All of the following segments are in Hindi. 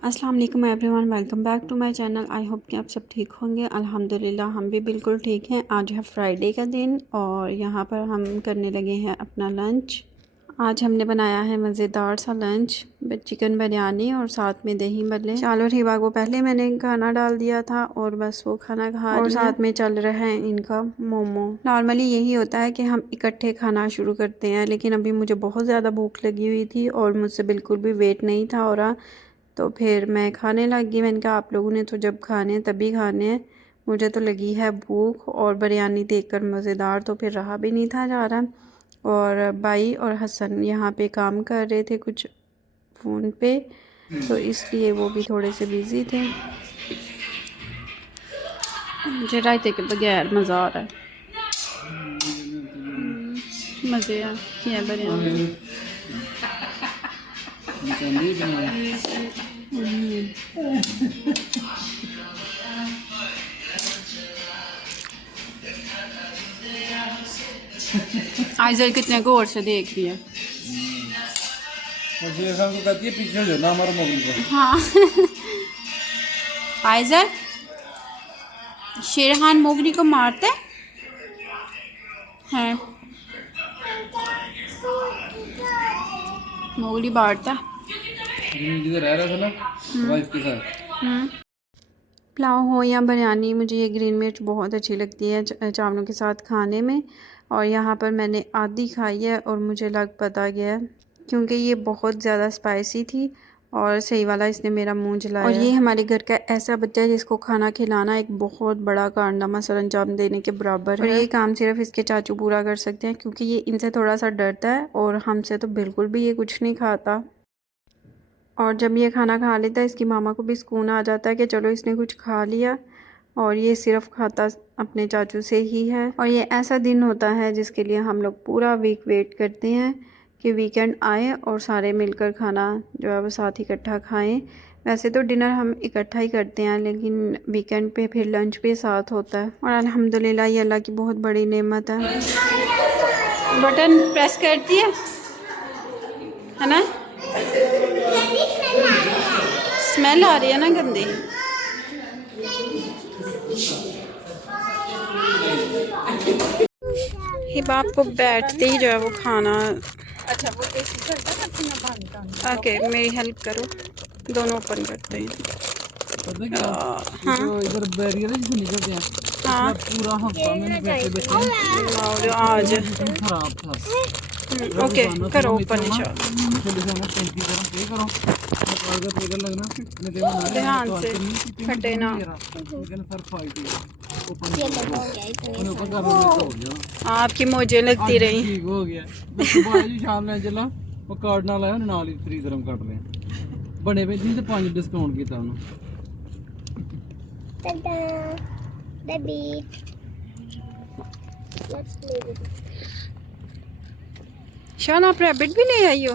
अस्सलाम वालेकुम everyone, welcome back to my channel. I hope कि आप सब ठीक होंगे। अल्हम्दुलिल्लाह हम भी बिल्कुल ठीक हैं। आज है फ्राइडे का दिन और यहाँ पर हम करने लगे हैं अपना लंच। आज हमने बनाया है मज़ेदार सा लंच, चिकन बिरयानी और साथ में दही भल्ले। चाल और हिबा को पहले मैंने खाना डाल दिया था और बस वो खाना खा और साथ में चल रहा है इनका मोमो। नॉर्मली यही होता है कि हम इकट्ठे खाना शुरू करते हैं, लेकिन अभी मुझे बहुत ज़्यादा भूख लगी हुई थी और मुझसे बिल्कुल भी वेट नहीं था हो रहा, तो फिर मैं खाने लग गई। मैंने कहा आप लोगों ने तो जब खाने हैं तभी खाने हैं, मुझे तो लगी है भूख और बिरयानी देखकर मज़ेदार तो फिर रहा भी नहीं था जा रहा। और भाई और हसन यहाँ पे काम कर रहे थे कुछ फ़ोन पे, तो इसलिए वो भी थोड़े से बिज़ी थे। मुझे रायते के बगैर मज़ा आ रहा है। मज़े आ किया बिरयानी। आइजल कितने गौर से देख रही है। पीछे जो ना हमारा मोबाइल हाँ आइजल शेरहान मोगली को मारते हैं, मोगली बांटता जिधर रह रहा था ना वाइफ के साथ। पुलाव हो या बिरयानी, मुझे ये ग्रीन मिर्च बहुत अच्छी लगती है चावलों के साथ खाने में। और यहाँ पर मैंने आधी खाई है और मुझे लग पता गया क्योंकि ये बहुत ज़्यादा स्पाइसी थी और सही वाला इसने मेरा मुंह जलाया। और ये हमारे घर का ऐसा बच्चा है जिसको खाना खिलाना एक बहुत बड़ा कारनामा सर अंजाम देने के बराबर है। और ये काम सिर्फ इसके चाचू पूरा कर सकते हैं क्योंकि ये इनसे थोड़ा सा डरता है और हमसे तो बिल्कुल भी ये कुछ नहीं खाता। और जब ये खाना खा लेता है इसकी मामा को भी सुकून आ जाता है कि चलो इसने कुछ खा लिया, और ये सिर्फ खाता अपने चाचू से ही है। और ये ऐसा दिन होता है जिसके लिए हम लोग पूरा वीक वेट करते हैं कि वीकेंड आए और सारे मिलकर खाना जो है वो साथ इकट्ठा खाएं। वैसे तो डिनर हम इकट्ठा ही करते हैं, लेकिन वीकेंड पे फिर लंच भी साथ होता है और अल्हम्दुलिल्लाह ये अल्लाह की बहुत बड़ी नेमत है। बटन प्रेस करती है ना, स्मेल आ रही है ना गंदी। हिबा आपको बैठते ही जो है वो खाना, अच्छा वो ओके मेरी हेल्प करो, दोनों ओपन करते हैं। हाँ इधर बैरियर है जिससे निकलते हैं। हाँ पूरा हफ्ता मैंने बैठे बैठे आज खराब था। ओके करो ओपन इंशाल्लाह। ध्यान से फटे ना। आपकी मोजे लगती रही। ठीक हो गया शाम में चला वो कार्ड ना लाया नाल ही फ्री गरम काट ले बने पे जी ते 5 डिस्काउंट कीता उन्होंने। शान आप रैबिट भी ले आई हो?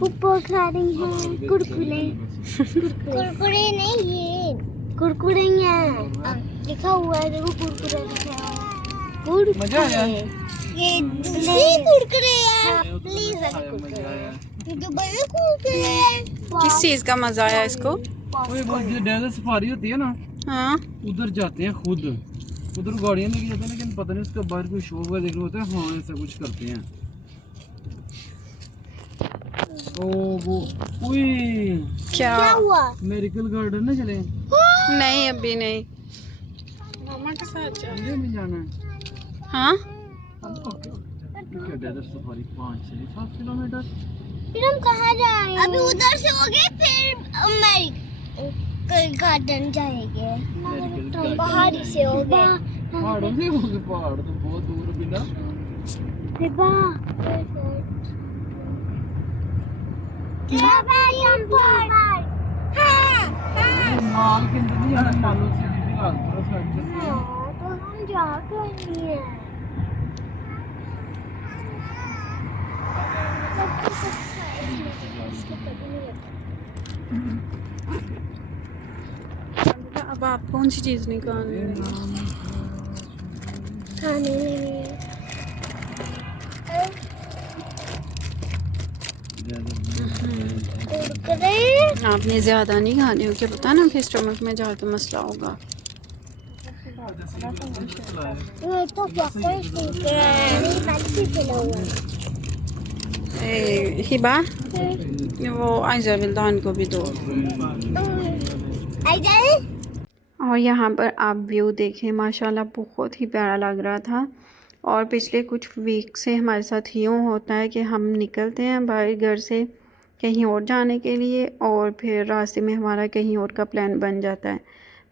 पुप्पो खा रही हैं कुरकुरे। कुरकुरे नहीं ये कुरकुरे हैं, लिखा हुआ है देखो कुरकुरे लिखा है। मजा आया ये कुरकुरे हैं प्लीज किस चीज़ का मज़ा आया इसको? डेजर्ट सफारी होती है ना, हाँ उधर जाते हैं खुद, उधर गाड़ियाँ लेके जाते हैं, लेकिन पता नहीं उसका बाहर कोई शो वगैरह देख रहे होते हैं। हाँ ऐसा कुछ करते हैं। ओ वो क्या हुआ? मेरिकल गार्डन ना चले? नहीं अभी नहीं, मामा के साथ मुझे भी जाना है। हाँ डेजर्ट सफारी 5 से 7 किलोमीटर। फिर हम कहाँ जाएंगे? अभी उधर से हो गए फिर अमेरिकन गार्डन जाएंगे। पहाड़ी से हो गए। पहाड़ों से हो गए, पहाड़ तो बहुत दूर बिना माल के अंदर नहीं जाना, मालों से भी हाल थोड़ा सा तो हम जा कर लिए अब आप कौन सी चीज़ निकालनी है? खाने में कुरकुरे आपने ज़्यादा नहीं खाने हो, क्या पता ना फिर स्टमक में जाके मसला होगा। ये तो क्या कुरकुरे बाकी चला हुआ हिबा, वो आयजा बिल्दान को भी दो। और यहाँ पर आप व्यू देखें, माशाल्लाह बहुत ही प्यारा लग रहा था। और पिछले कुछ वीक से हमारे साथ यूँ होता है कि हम निकलते हैं बाहर घर से कहीं और जाने के लिए, और फिर रास्ते में हमारा कहीं और का प्लान बन जाता है।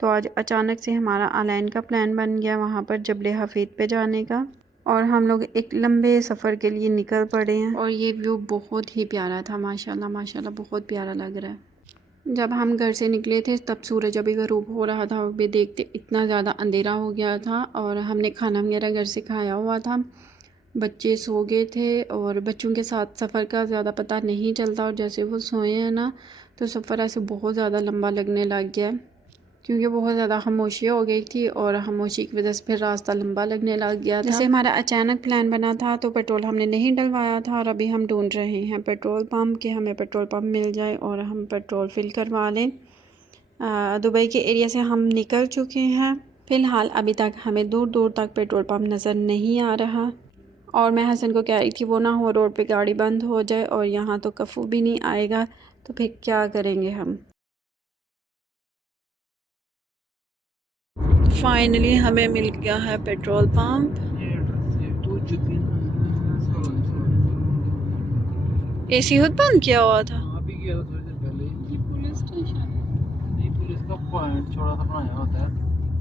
तो आज अचानक से हमारा आलैन का प्लान बन गया वहाँ पर जबल हफीद पे जाने का, और हम लोग एक लंबे सफ़र के लिए निकल पड़े हैं। और ये व्यू बहुत ही प्यारा था, माशाल्लाह माशाल्लाह बहुत प्यारा लग रहा है। जब हम घर से निकले थे तब सूरज अभी गरूब हो रहा था, और भी देखते इतना ज़्यादा अंधेरा हो गया था। और हमने खाना वगैरह घर से खाया हुआ था, बच्चे सो गए थे, और बच्चों के साथ सफ़र का ज़्यादा पता नहीं चलता, और जैसे वो सोए हैं ना तो सफ़र ऐसे बहुत ज़्यादा लंबा लगने लग गया, क्योंकि बहुत ज़्यादा खामोशी हो गई थी, और खामोशी की वजह से फिर रास्ता लंबा लगने लग गया था। जैसे हमारा अचानक प्लान बना था तो पेट्रोल हमने नहीं डलवाया था, और अभी हम ढूंढ रहे हैं पेट्रोल पंप कि हमें पेट्रोल पंप मिल जाए और हम पेट्रोल फिल करवा लें। दुबई के एरिया से हम निकल चुके हैं। फ़िलहाल अभी तक हमें दूर दूर तक पेट्रोल पंप नज़र नहीं आ रहा, और मैं हसन को कह रही थी वो ना हो रोड पे गाड़ी बंद हो जाए और यहाँ तो कफ़ू भी नहीं आएगा, तो फिर क्या करेंगे हम। फाइनली हमें मिल गया है पेट्रोल पंप। एसी खुद बंद किया हुआ था। अभी गया था थोड़ी देर पहले। ये पुलिस स्टेशन नहीं, पुलिस का पॉइंट छोटा सा बनाया होता है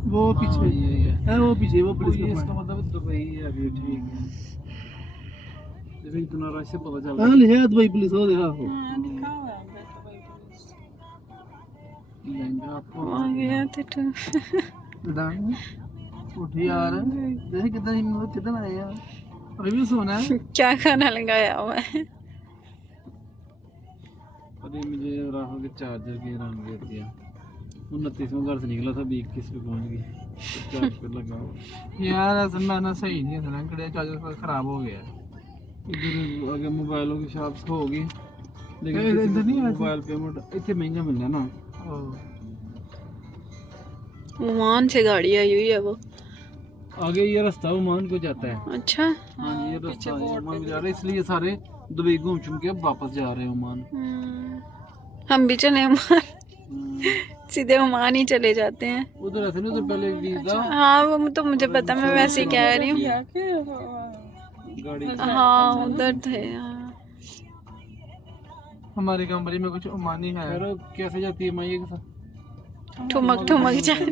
वो पीछे। ये है वो पीछे, वो पुलिस का इसका मतलब दुबई है अभी। ठीक है, जब इतना रश से पता चल रहा है। लिखा दुबई पुलिस हो देखा हो। हां लिखा हुआ है दुबई पुलिस। लहंगा आपको आ गया तो दान उठ यार, जैसे कितना आया यार, अभी भी सोना है। क्या खाना लगाया हुआ है। अरे मुझे राहुल के चार्जर के रंग दे दिया। 29वां घर से निकला था, 21 पे पहुंच गई, चार्ज पे लगा हुआ। यार ऐसा मैंने सही नहीं था, कड़े चार्जर खराब हो गया। इधर आगे मोबाइलों की शॉप्स होगी, लेकिन इधर नहीं मोबाइल पेमेंट इतने महंगा मिलना ना। ओमान से गाड़ी आई हुई है वो। आगे ये रास्ता ओमान को जाता है। अच्छा हाँ जी, ये रास्ता ओमान को जा रहा है, इसलिए सारे दुबई घूम चुम के अब वापस जा रहे हैं ओमान। हम भी चले ओमान, सीधे ओमान ही चले जाते हैं। उधर ऐसे नहीं, उधर पहले वीजा। हाँ वो तो मुझे पता, मैं वैसे ही कह रही हूँ। गाड़ी हाँ उधर थे। हाँ हमारे कंपनी में कुछ ओमानी है। कैसे जाती है माइये के साथ? ठुमक ठुमक जाए।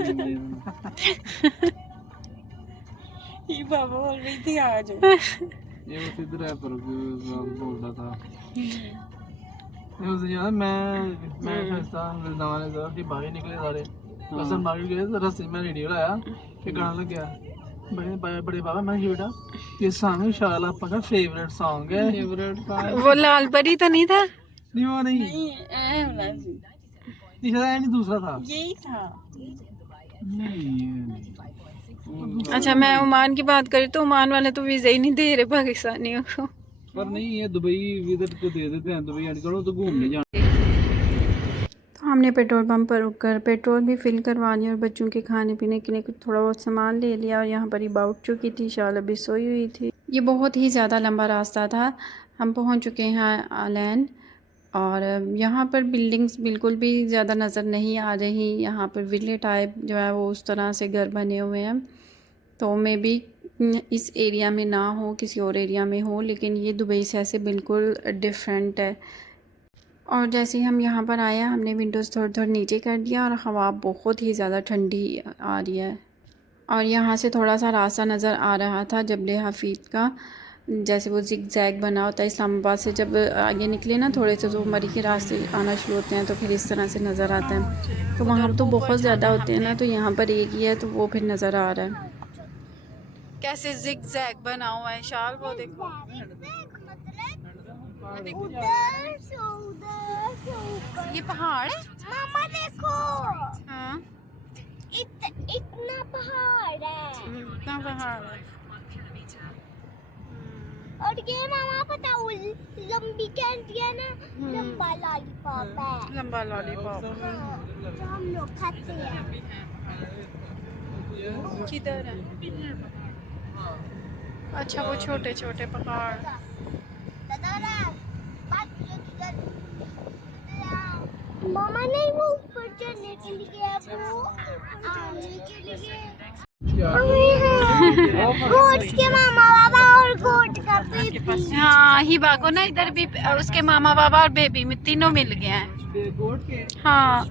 ये बाबा बोल रही थी आज। ये वो सिद्ध रैपर बोलता था। उस दिन मैं फंसा वृंदावन से कि बाहर निकले सारे, बस हम बाहर गए तो रास्ते में रेडियो लाया कि गाना लग गया। बड़े बाबा मैं बेटा ये सॉन्ग शाला आपका का फेवरेट सॉन्ग है। फेवरेट सॉन्ग वो लाल परी तो नहीं था? नहीं, वो नहीं, नहीं दूसरा था, यही था। नहीं। अच्छा मैं ओमान की बात करी तो ओमान वाले तो वीज़ा ही नहीं दे रहे पाकिस्तानियों को। पर नहीं, ये दुबई वीज़ा को दे देते हैं, दुबई करो तो घूमने जाना। तो हमने पेट्रोल पंप पर रुककर पेट्रोल भी फिल करवा लिया, और बच्चों के खाने पीने के लिए कुछ थोड़ा बहुत सामान ले लिया। और यहाँ पर ही बाउट चुकी थी, शाला भी सोई हुई थी। ये बहुत ही ज़्यादा लंबा रास्ता था। हम पहुँच चुके हैं आलैन, और यहाँ पर बिल्डिंग्स बिल्कुल भी ज़्यादा नज़र नहीं आ रही। यहाँ पर विले टाइप जो है वो उस तरह से घर बने हुए हैं, तो मे बी इस एरिया में ना हो, किसी और एरिया में हो, लेकिन ये दुबई से ऐसे बिल्कुल डिफरेंट है। और जैसे ही हम यहाँ पर आए हमने विंडोज़ थोड़ा नीचे कर दिया, और हवा बहुत ही ज़्यादा ठंडी आ रही है। और यहाँ से थोड़ा सा रास्ता नज़र आ रहा था जबल हफीद का, जैसे वो जिग जैग बना होता है। इस्लामाबाद से जब आगे निकले ना थोड़े से, तो मरी के रास्ते आना शुरू होते हैं, तो फिर इस तरह से नज़र आता है। तो वहाँ तो बहुत ज़्यादा होते हैं ना, तो यहाँ पर एक ही है, तो वो फिर नज़र आ रहा है कैसे जिग जैग बना हुआ है। शाल वो देखो, ये पहाड़ है। मामा देखो। हाँ कितना पहाड़ है। और ये मामा पता वो लंबी कैंडी है ना, लंबा लॉलीपॉप है, लंबा लॉलीपॉप जो हम लोग खाते हैं। किधर है? अच्छा वो छोटे छोटे पहाड़। मामा नहीं वो ऊपर चढ़ने के लिए वो आने के लिए गोट के मामा बाबा और गोट का बेबी। हाँ हिबा को ना इधर भी उसके मामा बाबा और बेबी में तीनों मिल गए हैं। हाँ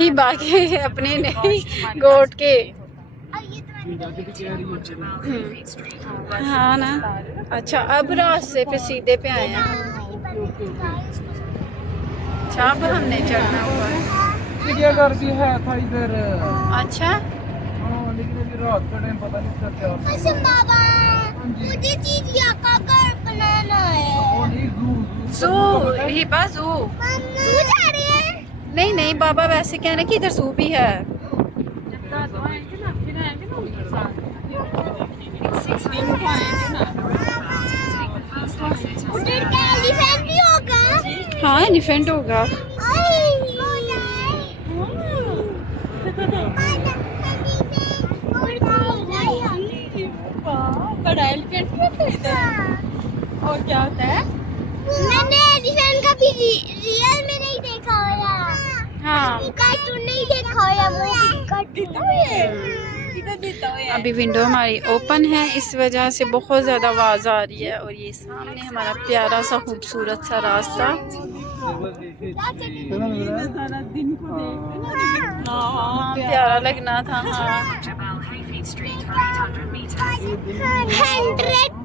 हिबा के अपने नहीं गोट के। हाँ ना। अच्छा अब रास्ते पे सीधे पे आए हैं। अच्छा अब हमने चढ़ना हुआ है। चिड़ियाघर भी है था इधर। अच्छा हाँ लेकिन अभी रात का टाइम पता नहीं इसका क्या। कसम बाबा मुझे चिड़िया का घर बनाना है। जू हिबा जू जू जा रहे हैं? नहीं नहीं बाबा वैसे कह रहे कि इधर जू भी है। उधर का एलिफेंट भी होगा। हाँ एलिफेंट होगा। बड़ा एलिफेंट होता है इधर। और क्या होता है? मैंने एलिफेंट कभी रियल में नहीं देखा होगा। हाँ कार्टून नहीं देखा होगा, मूवी कार्टून। अभी विंडो हमारी ओपन है इस वजह से बहुत ज़्यादा आवाज़ आ रही है। और ये सामने हमारा प्यारा सा खूबसूरत सा रास्ता। हाँ प्यारा लगना था। हाँ 100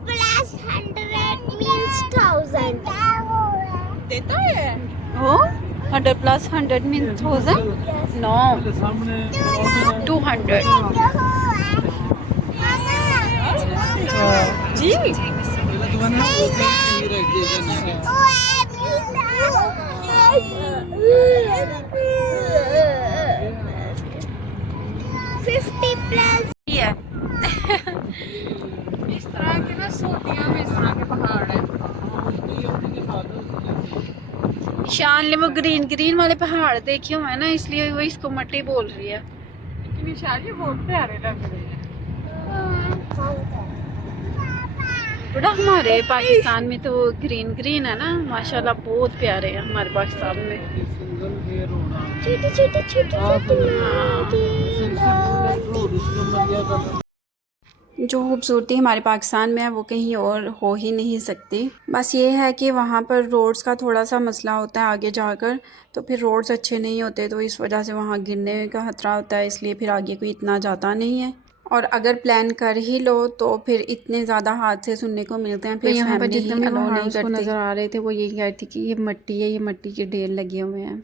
plus 100 means 1000 देता है। ओ 100 plus 100 means 1000? No 200 जी। 50 plus है इस तरह के ना सूटियां में इस तरह के पहाड़ है। ईशान ने वो ग्रीन ग्रीन वाले पहाड़ देखे हुए हैं ना इसलिए वो इसको मट्टी बोल रही है। लेकिन शायद ये बहुत प्यारे लग रहे हैं। बड़ा हमारे पाकिस्तान में तो ग्रीन ग्रीन है ना माशाल्लाह बहुत प्यारे हैं हमारे पाकिस्तान में। छोटे छोटे छोटे जो खूबसूरती हमारे पाकिस्तान में है वो कहीं और हो ही नहीं सकती। बस ये है कि वहाँ पर रोड्स का थोड़ा सा मसला होता है आगे जाकर, तो फिर रोड्स अच्छे नहीं होते तो इस वजह से वहाँ गिरने का खतरा होता है, इसलिए फिर आगे कोई इतना जाता नहीं है। और अगर प्लान कर ही लो तो फिर इतने ज़्यादा हादसे सुनने को मिलते हैं। फिर यहाँ पर जितने भी पहाड़ों को नज़र आ रहे थे वो यही कह रही थी कि ये मट्टी है, ये मट्टी के ढेर लगे हुए हैं।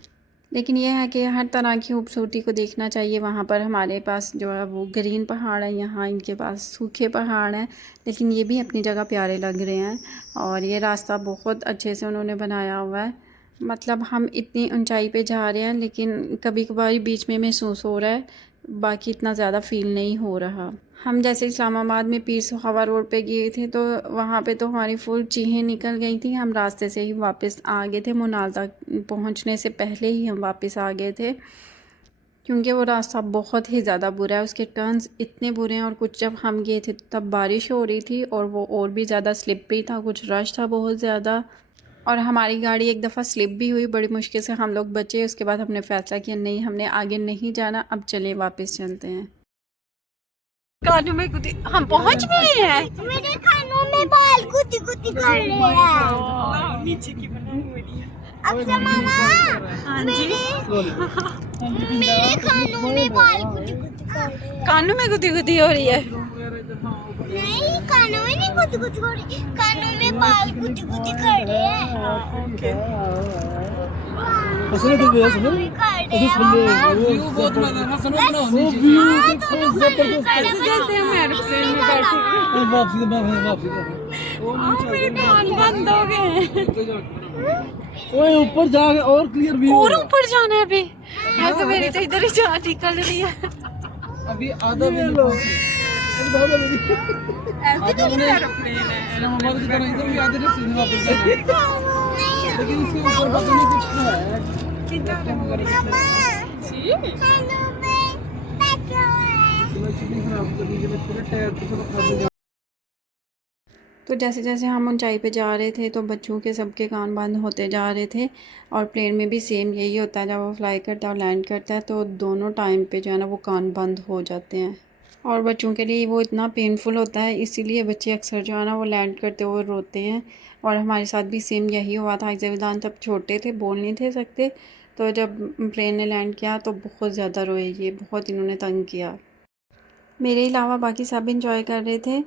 लेकिन यह है कि हर तरह की खूबसूरती को देखना चाहिए। वहाँ पर हमारे पास जो है वो ग्रीन पहाड़ है, यहाँ इनके पास सूखे पहाड़ हैं, लेकिन ये भी अपनी जगह प्यारे लग रहे हैं। और ये रास्ता बहुत अच्छे से उन्होंने बनाया हुआ है। मतलब हम इतनी ऊंचाई पे जा रहे हैं लेकिन कभी कभार बीच में महसूस हो रहा है, बाकी इतना ज़्यादा फील नहीं हो रहा। हम जैसे इस्लामाबाद में पीर सुहावा रोड पे गए थे तो वहाँ पे तो हमारी फुल चीखें निकल गई थी। हम रास्ते से ही वापस आ गए थे, मुनाल तक पहुँचने से पहले ही हम वापस आ गए थे, क्योंकि वो रास्ता बहुत ही ज़्यादा बुरा है, उसके टर्न्स इतने बुरे हैं। और कुछ जब हम गए थे तब बारिश हो रही थी और वो और भी ज़्यादा स्लिपरी था, कुछ रश था बहुत ज़्यादा। और हमारी गाड़ी एक दफ़ा स्लिप भी हुई, बड़ी मुश्किल से हम लोग बचे। उसके बाद हमने फ़ैसला किया नहीं हमने आगे नहीं जाना, अब चले वापस चलते हैं। कानों में गुदी हम पहुंच गए हैं। मेरे कानों में बाल गुदी गुदी कर रहे हैं। नीचे की बना हुई है। अब से मामा हाँ जी मेरे कानों में बाल गुदी गुदी कर रहे हैं। कानों में गुदी गुदी हो रही है। नहीं कानों में नहीं गुदी गुदी हो रही, कानों में बाल गुदी गुदी कर रहे हैं। असली तो बेस है। व्यू बहुत मजा है। सुनो ना जैसे हम एरोप्लेन में बैठे हैं। वापसी मेरे कान बंद हो गए हैं। ओए ऊपर जाके और क्लियर व्यू और ऊपर जाना है अभी। यहाँ तो मेरी तो इधर ही जान निकल रही है। अभी आधा भी नहीं पहुंचे। ऐसे तो नहीं एरोप्लेन है। मम्मा की तरह इधर भी आते थे सीधे वापस जाना, लेकिन इसके ऊपर पता नहीं कुछ है। सीधा जी तो जैसे जैसे हम ऊंचाई पे जा रहे थे तो बच्चों के सबके कान बंद होते जा रहे थे। और प्लेन में भी सेम यही होता है, जब वो फ्लाई करता है और लैंड करता है तो दोनों टाइम पे जो है ना वो कान बंद हो जाते हैं। और बच्चों के लिए वो इतना पेनफुल होता है, इसीलिए बच्चे अक्सर जो है ना वो लैंड करते हुए रोते हैं। और हमारे साथ भी सेम यही हुआ था। ज़ैविदान तब छोटे थे, बोल नहीं थे सकते, तो जब प्लेन ने लैंड किया तो बहुत ज़्यादा रोए, ये बहुत इन्होंने तंग किया। मेरे अलावा बाकी सब इंजॉय कर रहे थे।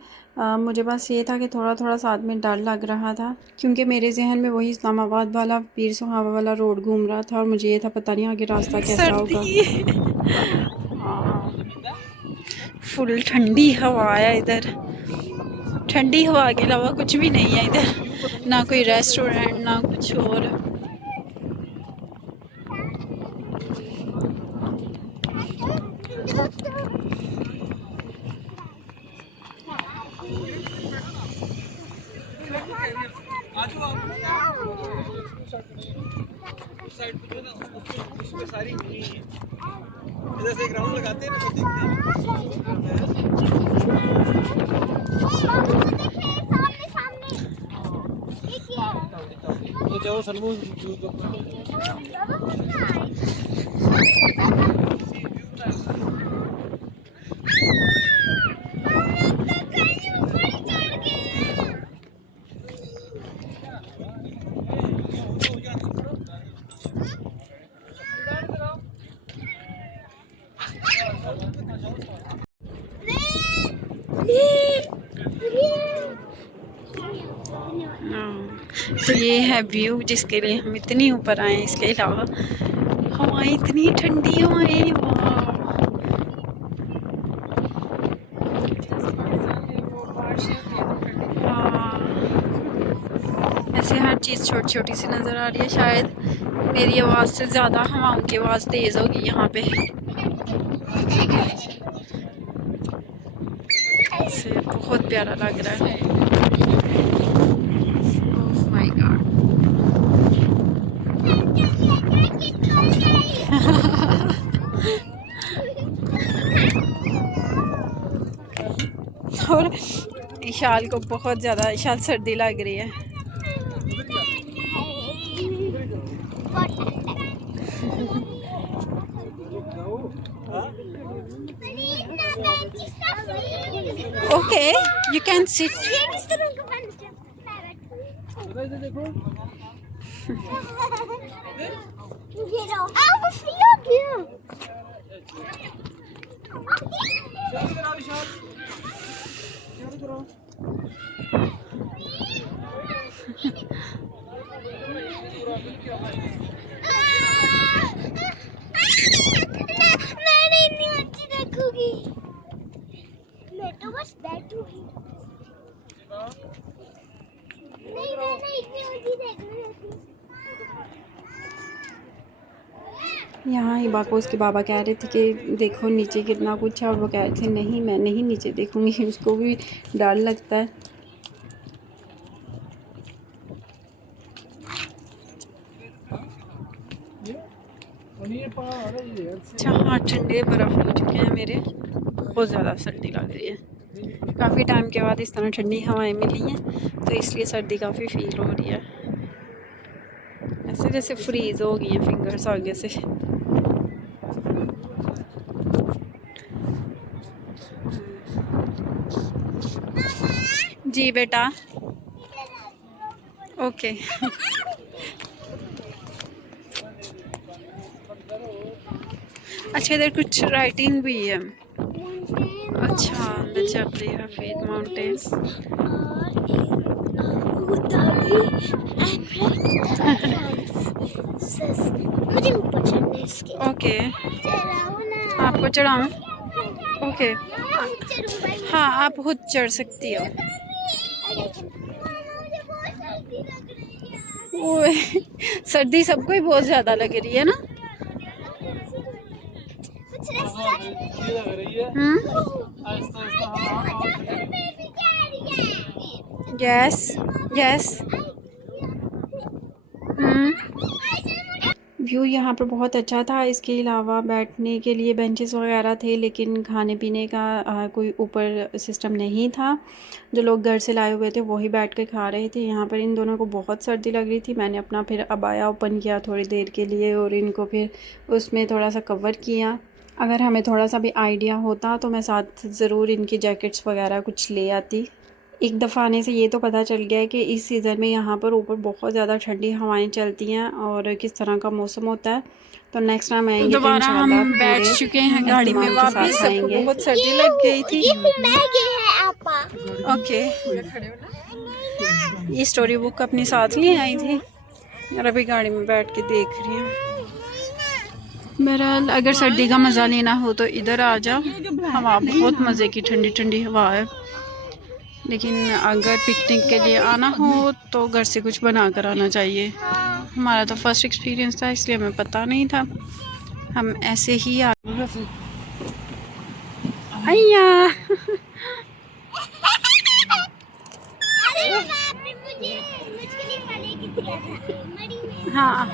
मुझे बस ये था कि थोड़ा थोड़ा साथ में डर लग रहा था, क्योंकि मेरे जहन में वही इस्लामाबाद वाला पीर सुहावा वाला रोड घूम रहा था और मुझे ये था पता नहीं आगे रास्ता कैसा होगा। फुल ठंडी हवा है इधर। ठंडी हवा के अलावा कुछ भी नहीं है इधर, ना कोई रेस्टोरेंट ना कुछ और। साइड पे जो ना उसमें सारी इधर से एक राउंड लगाते हैं ना तो दिखते हैं। तो जाओ सनमून तो ये है व्यू जिसके लिए हम इतनी ऊपर आए हैं। इसके अलावा हवाएं इतनी ठंडी हवाएं, ऐसे हर चीज़ छोटी छोटी सी नज़र आ रही है। शायद मेरी आवाज़ से ज़्यादा हवाओं की आवाज़ तेज़ होगी यहाँ पे। ऐसे बहुत प्यारा लग रहा है। Oh my God. और इशाल को बहुत ज़्यादा इशाल सर्दी लग रही है। Okay you can sit. मैं तो बस बैठूंगी। नहीं मैं इतनी ऊंची देख रही होती। यहाँ हिबा को उसके बाबा कह रहे थे कि देखो नीचे कितना कुछ है, और वो कह रहे थे नहीं मैं नहीं नीचे देखूंगी, उसको भी डर लगता है। जहाँ ठंडे बर्फ़ हो चुके हैं मेरे, बहुत ज़्यादा सर्दी लग रही है। काफ़ी टाइम के बाद इस तरह ठंडी हवाएं मिली हैं तो इसलिए सर्दी काफ़ी फील हो रही है। ऐसे जैसे फ्रीज़ हो गई हैं फिंगर्स आगे से। जी बेटा ओके। अच्छा इधर कुछ राइटिंग भी है। अच्छा द जबली हफीज माउंटेन्स। मुझे ऊपर चढ़ना है इसके। ओके चढ़ाओ ना। आपको चढ़ाऊँ? ओके चढ़ूंगा ही। हाँ आप खुद चढ़ सकती हो। मुझे बहुत सर्दी लग रही है। ओए सर्दी सबको ही बहुत ज़्यादा लग रही है ना। कुछ लग रही है। Aahista Aahista yes yes. View यहाँ पर बहुत अच्छा था। इसके अलावा बैठने के लिए बेंचेस वगैरह थे, लेकिन खाने पीने का कोई ऊपर सिस्टम नहीं था। जो लोग घर से लाए हुए थे वही बैठ कर खा रहे थे। यहाँ पर इन दोनों को बहुत सर्दी लग रही थी। मैंने अपना फिर अबाया ओपन किया थोड़ी देर के लिए और इनको फिर उसमें थोड़ा सा कवर किया। अगर हमें थोड़ा सा भी आइडिया होता तो मैं साथ ज़रूर इनकी जैकेट्स वगैरह कुछ ले आती। एक दफ़ा आने से ये तो पता चल गया है कि इस सीज़न में यहाँ पर ऊपर बहुत ज़्यादा ठंडी हवाएं चलती हैं और किस तरह का मौसम होता है। तो नेक्स्ट टाइम आएंगे तो दोबारा हम बैठ पूरे चुके हैं गाड़ी में एहतमाम के साथ वापस। सबको खाएंगे। बहुत सर्दी लग गई थी। मैगी है आपा। ओके, ये स्टोरी बुक अपने साथ लिए आई थी और अभी गाड़ी में बैठ के देख रही हूँ। बहरहाल अगर सर्दी का मज़ा लेना हो तो इधर आ जाओ। हवा बहुत मज़े की ठंडी ठंडी हवा है, लेकिन अगर पिकनिक के लिए आना हो तो घर से कुछ बना कर आना चाहिए। हमारा तो फर्स्ट एक्सपीरियंस था, इसलिए हमें पता नहीं था। हम ऐसे ही आया। हाँ,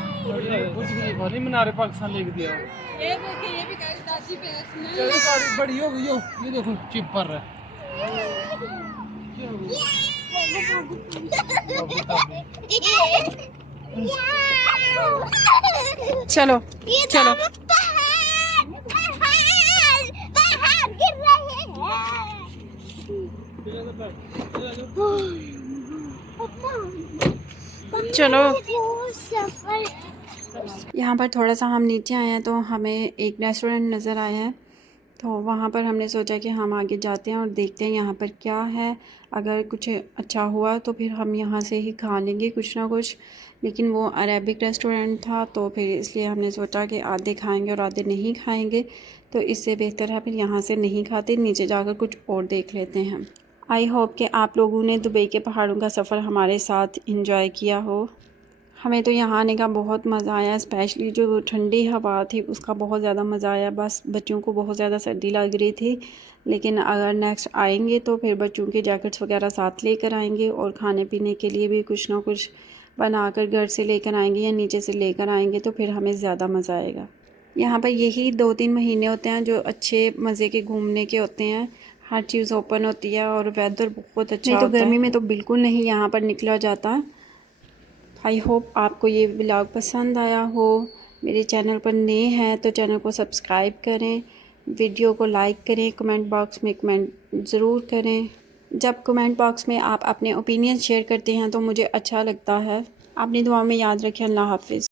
मीनारे पाकिस्तान लेके दिया। चलो गाड़ी बड़ी हो गई हो, ये देखो चिप पर है। चलो चलो। चलो, यहाँ पर थोड़ा सा हम नीचे आए हैं तो हमें एक रेस्टोरेंट नज़र आया है। तो वहाँ पर हमने सोचा कि हम आगे जाते हैं और देखते हैं यहाँ पर क्या है। अगर कुछ अच्छा हुआ तो फिर हम यहाँ से ही खा लेंगे कुछ ना कुछ। लेकिन वो अरेबिक रेस्टोरेंट था तो फिर इसलिए हमने सोचा कि आधे खाएंगे और आधे नहीं खाएंगे। तो इससे बेहतर है फिर यहाँ से नहीं खाते, नीचे जाकर कुछ और देख लेते हैं। आई होप कि आप लोगों ने दुबई के पहाड़ों का सफ़र हमारे साथ इंजॉय किया हो। हमें तो यहाँ आने का बहुत मज़ा आया, स्पेशली जो ठंडी हवा थी उसका बहुत ज़्यादा मज़ा आया। बस बच्चों को बहुत ज़्यादा सर्दी लग रही थी, लेकिन अगर नेक्स्ट आएंगे तो फिर बच्चों के जैकेट्स वगैरह साथ लेकर आएंगे और खाने पीने के लिए भी कुछ ना कुछ बनाकर घर से लेकर आएंगे या नीचे से लेकर आएंगे, तो फिर हमें ज़्यादा मज़ा आएगा। यहाँ पर यही 2-3 महीने होते हैं जो अच्छे मज़े के घूमने के होते हैं। हर चीज़ ओपन होती है और वेदर बहुत अच्छा होता है। गर्मी में तो बिल्कुल नहीं यहाँ पर निकला जाता। आई होप आपको ये व्लॉग पसंद आया हो। मेरे चैनल पर नए हैं तो चैनल को सब्सक्राइब करें, वीडियो को लाइक करें, कमेंट बॉक्स में कमेंट ज़रूर करें। जब कमेंट बॉक्स में आप अपने ओपिनियन शेयर करते हैं तो मुझे अच्छा लगता है। अपनी दुआ में याद रखें। अल्लाह हाफिज़।